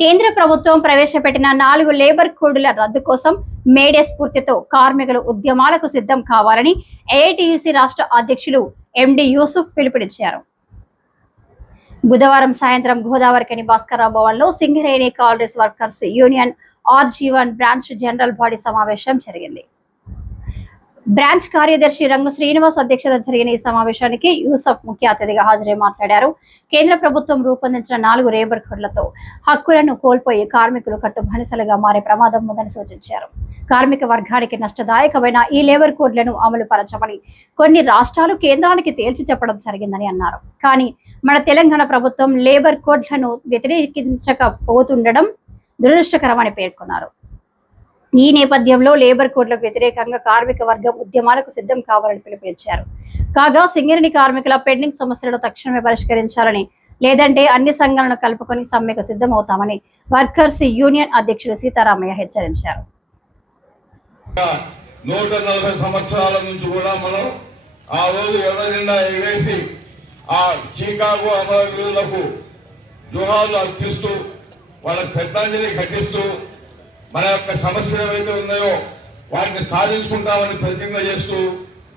కేంద్ర ప్రభుత్వం ప్రవేశపెట్టిన 4 లేబర్ కోడ్ల రద్దు కోసం మేడే స్ఫూర్తితో కార్మికులు ఉద్యమాలకు సిద్ధం కావాలని ఏఐటియుసి రాష్ట్ర అధ్యక్షులు ఎండి యూసుఫ్ పిలుపునిచ్చారు. బుధవారం సాయంత్రం గోదావరికని భాస్కరరావు భవన్లో Singareni collieries workers union RG1 branch general body సమావేశం జరిగింది. బ్రాంచ్ కార్యదర్శి రంగు శ్రీనివాస్ అధ్యక్షత జరిగిన ఈ సమావేశానికి యూసఫ్ ముఖ్య అతిథిగా హాజరై మాట్లాడారు. కేంద్ర ప్రభుత్వం రూపొందించిన 4 లేబర్ కోడ్లతో హక్కులను కోల్పోయి కార్మికులు కట్టు బానిసలుగా మారే ప్రమాదం ఉందని సూచించారు. కార్మిక వర్గానికి నష్టదాయకమైన ఈ లేబర్ కోడ్లను అమలు పరచమని కొన్ని రాష్ట్రాలు కేంద్రానికి తేల్చి చెప్పడం జరిగిందని అన్నారు. కానీ మన తెలంగాణ ప్రభుత్వం లేబర్ కోడ్లను వ్యతిరేకించకపోతుండడం దురదృష్టకరమని పేర్కొన్నారు. ఈ నేపథ్యంలో లేబర్ కోడ్లకు వ్యతిరేకంగా కార్మిక వర్గం ఉద్యమాలకు సిద్ధం కావాలని పిలుపునిచ్చారు. కాగా సింగరేణి కార్మికుల పెండింగ్ సమస్యలను తక్షణమే పరిష్కరించాలని, లేదంటే అన్ని సంఘాలను కలుపుకొని సమ్మెకు సిద్ధమవుతామని వర్కర్స్ యూనియన్ అధ్యక్షుడు సీతారామయ్య హెచ్చరించారు. 140 సంవత్సరాల నుంచి కూడా మనం ఆ రోజు ఎర్ర జెండా ఎగరేసి ఆ చికాగో అమరవీరులకు జోహార్లు అర్పిస్తూ వాళ్ళకి శ్రద్ధాంజలి ఘటిస్తూ మన యొక్క సమస్యలు ఏవైతే ఉన్నాయో వాటిని సాధించుకుంటామని ప్రతిజ్ఞ చేస్తూ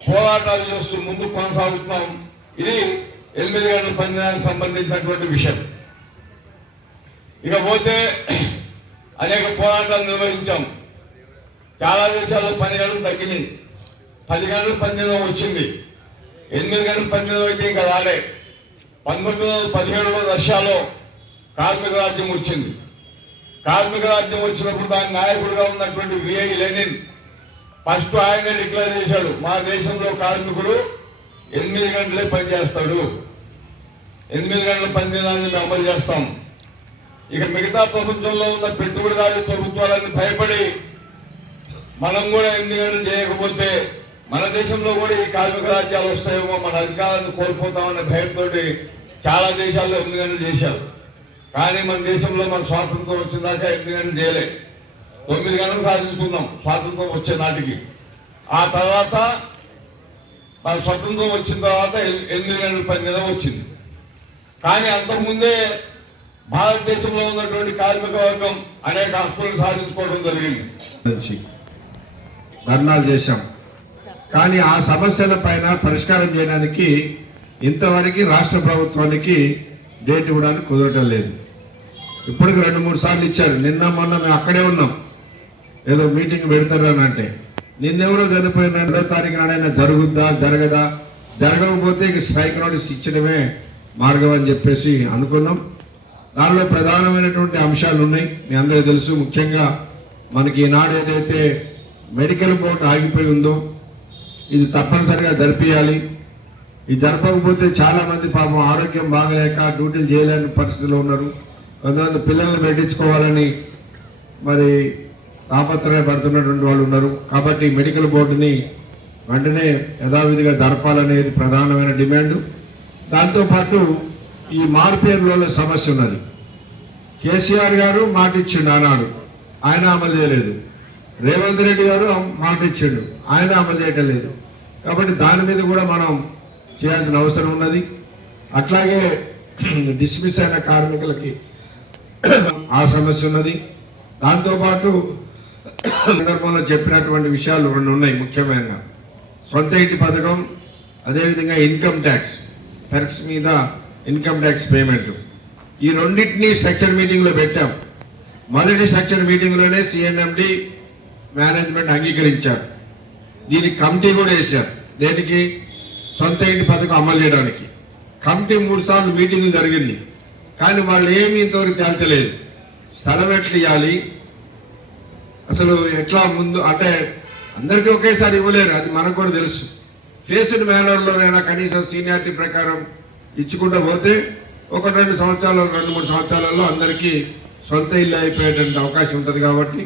పోరాటాలు చేస్తూ ముందుకు కొనసాగుతున్నాం. ఇది 8 గంటల పనిదినానికి సంబంధించినటువంటి విషయం. ఇకపోతే అనేక పోరాటాలు నిర్వహించాం. చాలా దేశాల్లో 10 గంటలు తగ్గినాయి. 10 గంటల పనిదినం వచ్చింది. 8 గంటల పనిదినం అయితే ఇంకా రాలే. 1917లో రష్యాలో కార్మిక రాజ్యం వచ్చింది. కార్మిక రాజ్యం వచ్చినప్పుడు దాని నాయకుడిగా ఉన్నటువంటి విఐ లెనిన్ ఫస్ట్ ఆయన డిక్లేర్ చేశాడు, మా దేశంలో కార్మికుడు 8 గంటలే పనిచేస్తాడు, 8 గంటల పనిదినాన్ని మేము అమలు చేస్తాం. ఇక మిగతా ప్రపంచంలో ఉన్న పెట్టుబడిదారు ప్రభుత్వాలన్నీ భయపడి మనం కూడా 8 గంటలు చేయకపోతే మన దేశంలో కూడా ఈ కార్మిక రాజ్యాలు వస్తాయేమో, మన అధికారాన్ని కోల్పోతామనే భయంతో చాలా దేశాల్లో 8 గంటలు చేశారు. కానీ మన దేశంలో మన స్వాతంత్రం వచ్చిందాక 8 గంటలు చేయలే. 9 గంటలు సాధించుకుందాం స్వాతంత్రం వచ్చే నాటికి. ఆ తర్వాత మన స్వతంత్రం వచ్చిన తర్వాత 8 గంటల పనిదినం వచ్చింది. కానీ అంతకుముందే భారతదేశంలో ఉన్నటువంటి కార్మిక వర్గం అనేక హక్కులను సాధించుకోవడం జరిగింది. ధర్నాలు చేశాం. కానీ ఆ సమస్యల పైన పరిష్కారం చేయడానికి ఇంతవరకు రాష్ట్ర ప్రభుత్వానికి డేట్ ఇవ్వడానికి కుదరటం లేదు. ఇప్పటికి 2-3 సార్లు ఇచ్చారు. నిన్న మొన్న మేము అక్కడే ఉన్నాం, ఏదో మీటింగ్ పెడతారు అని అంటే. నిన్నెవరో చనిపోయిన 2వ తారీఖు నాడైనా జరుగుద్దా జరగదా, జరగకపోతే ఇక స్ట్రైక్ నోటీస్ ఇచ్చడమే మార్గం అని చెప్పేసి అనుకున్నాం. దానిలో ప్రధానమైనటువంటి అంశాలు ఉన్నాయి, మీ అందరికీ తెలుసు. ముఖ్యంగా మనకి ఈనాడు ఏదైతే మెడికల్ బోర్డు ఆగిపోయి ఉందో ఇది తప్పనిసరిగా జరిపియాలి. ఇది జరపకపోతే చాలా మంది పాపం ఆరోగ్యం బాగలేక డ్యూటీలు చేయలేని పరిస్థితిలో ఉన్నారు. కొంతమంది పిల్లల్ని పెట్టించుకోవాలని మరి తాపత్రయపడుతున్నటువంటి వాళ్ళు ఉన్నారు. కాబట్టి మెడికల్ బోర్డుని వెంటనే యథావిధిగా జరపాలనేది ప్రధానమైన డిమాండ్. దాంతోపాటు ఈ మార్పేర్ల సమస్య ఉన్నది. కేసీఆర్ గారు మాట ఇచ్చిండు ఆనాడు, ఆయన అమలు చేయలేదు. రేవంత్ రెడ్డి గారు మాట ఇచ్చిండు, ఆయన అమలు చేయటం లేదు. కాబట్టి దాని మీద కూడా మనం చేయాల్సిన అవసరం ఉన్నది. అట్లాగే డిస్మిస్ అయిన కార్మికులకి ఆ సమస్య ఉన్నది. దాంతోపాటు సందర్భంలో చెప్పినటువంటి విషయాలు 2 ఉన్నాయి ముఖ్యమైన. సొంత ఇంటి పథకం, అదేవిధంగా ఇన్కమ్ ట్యాక్స్ మీద ఇన్కమ్ ట్యాక్స్ పేమెంట్, ఈ రెండింటినీ స్ట్రక్చర్ మీటింగ్లో పెట్టాం. మొదటి స్ట్రక్చర్ మీటింగ్లోనే సిఎన్ఎండి మేనేజ్మెంట్ అంగీకరించారు. దీనికి కమిటీ కూడా వేశారు. దేనికి? సొంత ఇంటి పథకం అమలు చేయడానికి. కమిటీ 3 సార్లు మీటింగ్లు జరిగింది. కానీ వాళ్ళు ఏమీ ఇంతవరకు తేల్చలేదు. స్థలం ఎట్లా ఇవ్వాలి, అసలు ఎట్లా ముందు అంటే అందరికీ ఒకేసారి ఇవ్వలేరు, అది మనకు కూడా తెలుసు. ఫేస్డ్ మేనర్లోనైనా కనీసం సీనియారిటీ ప్రకారం ఇచ్చుకుంటూ పోతే 1-2 సంవత్సరాలు 2-3 సంవత్సరాలలో అందరికీ సొంత ఇల్లు అయిపోయేటువంటి అవకాశం ఉంటుంది. కాబట్టి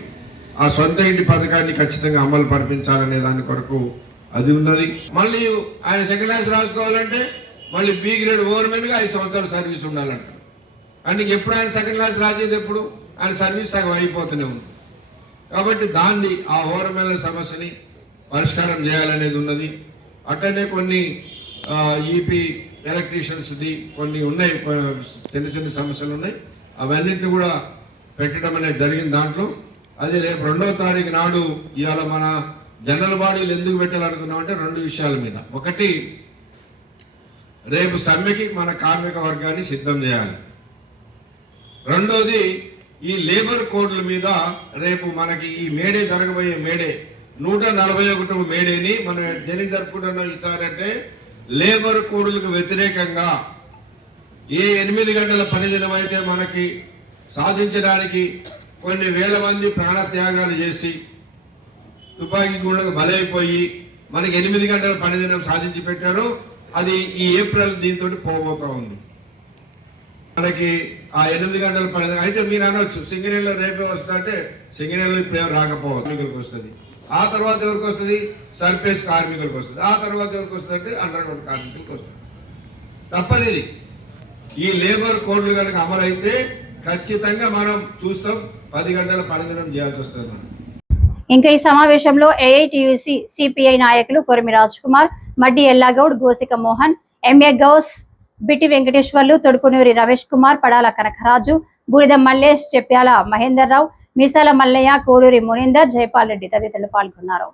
ఆ సొంత ఇంటి పథకాన్ని ఖచ్చితంగా అమలు పరిపించాలనే దాని కొరకు అది ఉన్నది. మళ్ళీ ఆయన సెకండ్ క్లాస్ రాసుకోవాలంటే మళ్ళీ బి గ్రేడ్ ఓవర్మెన్గా 5 సంవత్సరాలు సర్వీస్ ఉండాలంట. అంటే ఎప్పుడు ఆయన సెకండ్ క్లాస్ రాసేది ఎప్పుడు? ఆయన సర్వీస్ సగం అయిపోతూనే ఉంది. కాబట్టి దాన్ని ఆ ఓవర్మెన్ల సమస్యని పరిష్కారం చేయాలనేది ఉన్నది. అట్లనే కొన్ని ఈపీ ఎలక్ట్రీషియన్స్ది కొన్ని ఉన్నాయి, చిన్న చిన్న సమస్యలు ఉన్నాయి. అవన్నింటినీ కూడా పెట్టడం అనేది జరిగింది. దాంట్లో అది రేపు 2వ తారీఖు నాడు ఇవాళ మన జనరల్ బాడీలు ఎందుకు పెట్టాలనుకున్నామంటే 2 విషయాల మీద. ఒకటి, రేపు సమ్మెకి మన కార్మిక వర్గాన్ని సిద్ధం చేయాలి. రెండోది, ఈ లేబర్ కోడ్ల మీద రేపు మనకి ఈ మేడే జరగబోయే మేడే 141వ మేడేని మనం దేనికి జరుపుకుంటున్నాం ఇస్తారంటే లేబర్ కోడ్లకు వ్యతిరేకంగా ఏ 8 గంటల పని దినం అయితే మనకి సాధించడానికి కొన్ని వేల మంది ప్రాణత్యాగాలు చేసి తుపాకీ గుండెకు బలైపోయి మనకి 8 గంటల పని దినం సాధించి పెట్టారు. అది ఈ ఏప్రిల్ దీంతో పోబోతా ఉంది. మనకి ఆ 8 గంటల పని దినం అయితే మీరు అనవచ్చు సింగరేణిలో రేపే వస్తుందంటే సింగరేణిలో ఇప్పుడు రాకపోవచ్చు, కార్మికులకు వస్తుంది. ఆ తర్వాత ఎవరికి వస్తుంది? సర్ఫేస్ కార్మికులకు వస్తుంది. ఆ తర్వాత ఎవరికి వస్తుంది అంటే అండర్ గ్రౌండ్ కార్మికులకు వస్తుంది. తప్పది ఇది. ఈ లేబర్ కోడ్లు కనుక అమలైతే ఖచ్చితంగా మనం చూస్తాం 10 గంటల పని దినం చేయాల్సి వస్తుంది. ఇంకా ఈ సమావేశంలో ఏఐటియుసి సిపిఐ నాయకులు కొరిమి రాజ్ కుమార్, మడ్డి ఎల్లాగౌడ్, గోసిక మోహన్, ఎంఏ గౌస్, బిటి వెంకటేశ్వర్లు, తొడుపునూరి రమేష్ కుమార్, పడాల కనకరాజు, బూడిద మల్లేష్, చెప్పాల మహేందర్ రావు, మీసాల మల్లయ్య, కోడూరి మునీందర్, జైపాల్ రెడ్డి తదితరులు పాల్గొన్నారు.